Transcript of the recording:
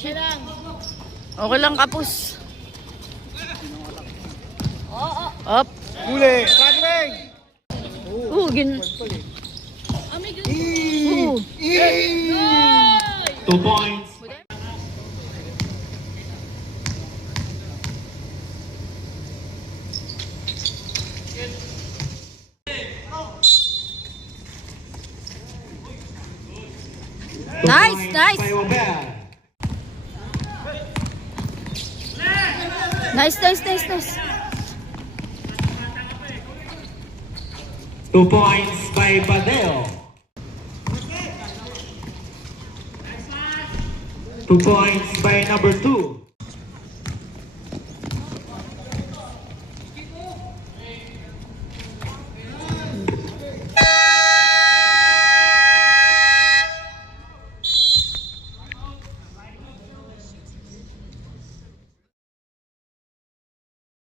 Okay lang. Okay lang, kapus. Oo. Up. Huli! Patrick! May ganun. 2 points. Nice, nice. By Robert. Nice, nice, nice, nice. 2 points by Badeo. 2 points by number 2.